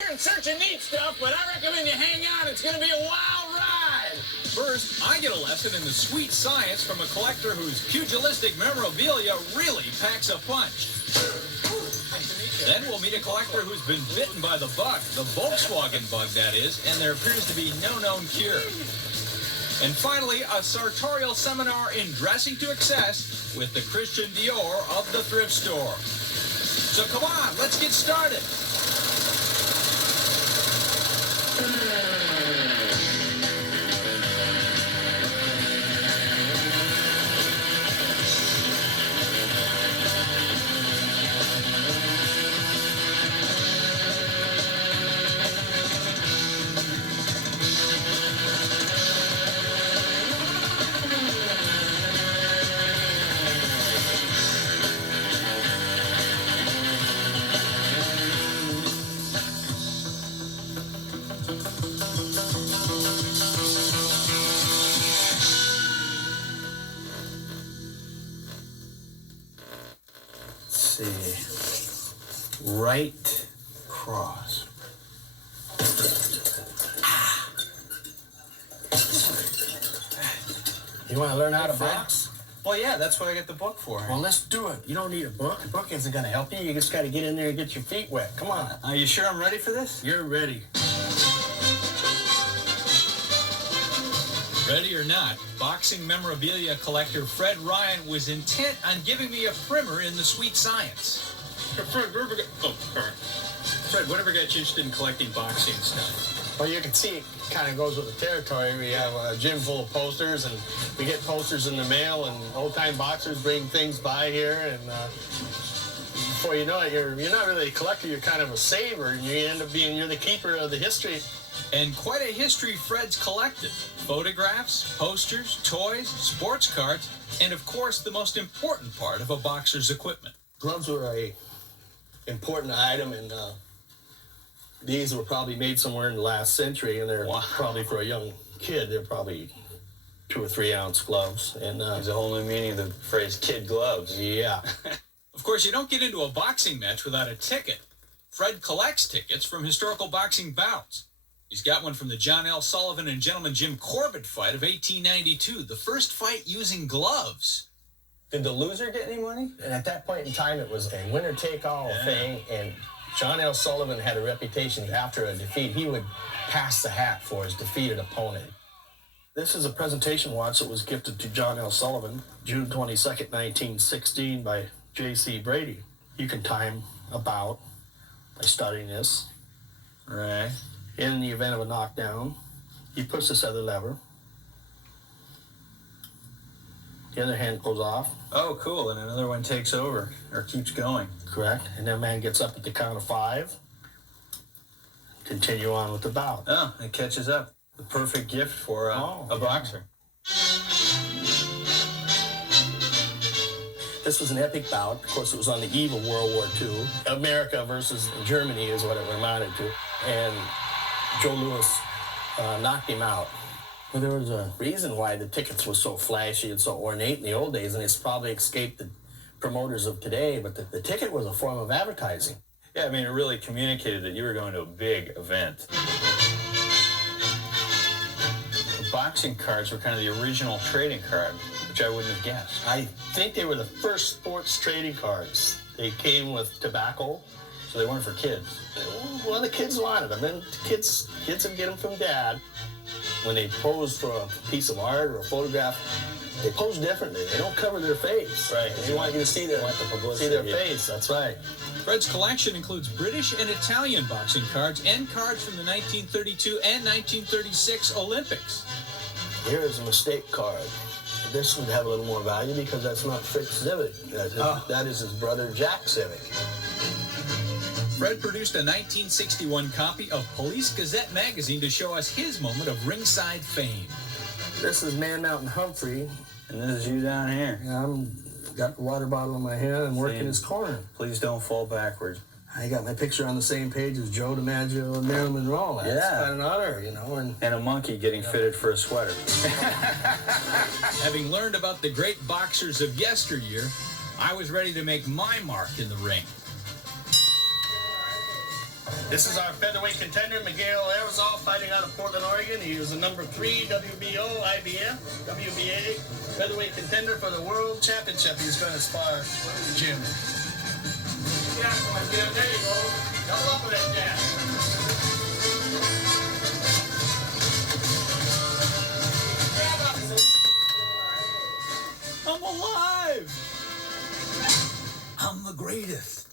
You're in search of neat stuff, but I recommend you hang on. It's going to be a wild ride. First, I get a lesson in the sweet science from a collector whose pugilistic memorabilia really packs a punch. Then we'll meet a collector who's been bitten by the bug, the Volkswagen bug, that is, and there appears to be no known cure. And finally, a sartorial seminar in dressing to excess with the Christian Dior of the thrift store. So come on, let's get started. Right cross. You want to learn how to box? Well, yeah, that's what I get the book for. Well, let's do it. You don't need a book. A book isn't going to help you. You just got to get in there and get your feet wet. Come on. Are you sure I'm ready for this? You're ready. Ready or not, boxing memorabilia collector Fred Ryan was intent on giving me a primer in the sweet science. Fred, whatever got you interested in collecting boxing stuff? Well, you can see it kind of goes with the territory. We have a gym full of posters, and we get posters in the mail, and old-time boxers bring things by here, and before you know it, you're not really a collector, you're kind of a saver, and you end up being, you're the keeper of the history. And quite a history Fred's collected. Photographs, posters, toys, sports cards, and of course the most important part of a boxer's equipment. Gloves were a important item, and these were probably made somewhere in the last century, and they're probably for a young kid, they're probably 2 or 3 ounce gloves. And There's a whole new meaning of the phrase kid gloves. Yeah. Of course, you don't get into a boxing match without a ticket. Fred collects tickets from historical boxing bouts. He's got one from the John L. Sullivan and Gentleman Jim Corbett fight of 1892, the first fight using gloves. Did the loser get any money? And at that point in time, it was a winner-take-all thing, and John L. Sullivan had a reputation after a defeat. He would pass the hat for his defeated opponent. This is a presentation watch that was gifted to John L. Sullivan, June 22nd, 1916, by J.C. Brady. You can time a bout by studying this. Right. In the event of a knockdown, he puts this other lever. The other hand goes off. Oh, cool. And another one takes over or keeps going. Correct. And that man gets up at the count of 5. Continue on with the bout. Oh, it catches up. The perfect gift for a boxer. This was an epic bout. Of course, it was on the eve of World War II. America versus Germany is what it amounted to. And Joe Louis knocked him out. Well, there was a reason why the tickets were so flashy and so ornate in the old days, and it's probably escaped the promoters of today, but the ticket was a form of advertising. Yeah, I mean, it really communicated that you were going to a big event. The boxing cards were kind of the original trading card, which I wouldn't have guessed. I think they were the first sports trading cards. They came with tobacco. So they weren't for kids. Well, the kids wanted them, and kids would get them from dad. When they pose for a piece of art or a photograph, they pose differently. They don't cover their face. Right. They want you to see their face. That's right. Fred's collection includes British and Italian boxing cards and cards from the 1932 and 1936 Olympics. Here is a mistake card. This would have a little more value because that's not Fritz Zivic. That is his brother Jack Zivic. Fred produced a 1961 copy of Police Gazette magazine to show us his moment of ringside fame. This is Man Mountain Humphrey. And this is you down here. I'm got the water bottle in my hand and working his corner. Please don't fall backwards. I got my picture on the same page as Joe DiMaggio and Marilyn Monroe. That's quite an honor, you know. And a monkey getting fitted for a sweater. Having learned about the great boxers of yesteryear, I was ready to make my mark in the ring. This is our featherweight contender, Miguel Arizal, fighting out of Portland, Oregon. He is the number 3 WBO, IBF, WBA featherweight contender for the World Championship. He's going to spar Jim. Yeah, Jim, there you go. Double up with that jab. I'm alive! I'm the greatest.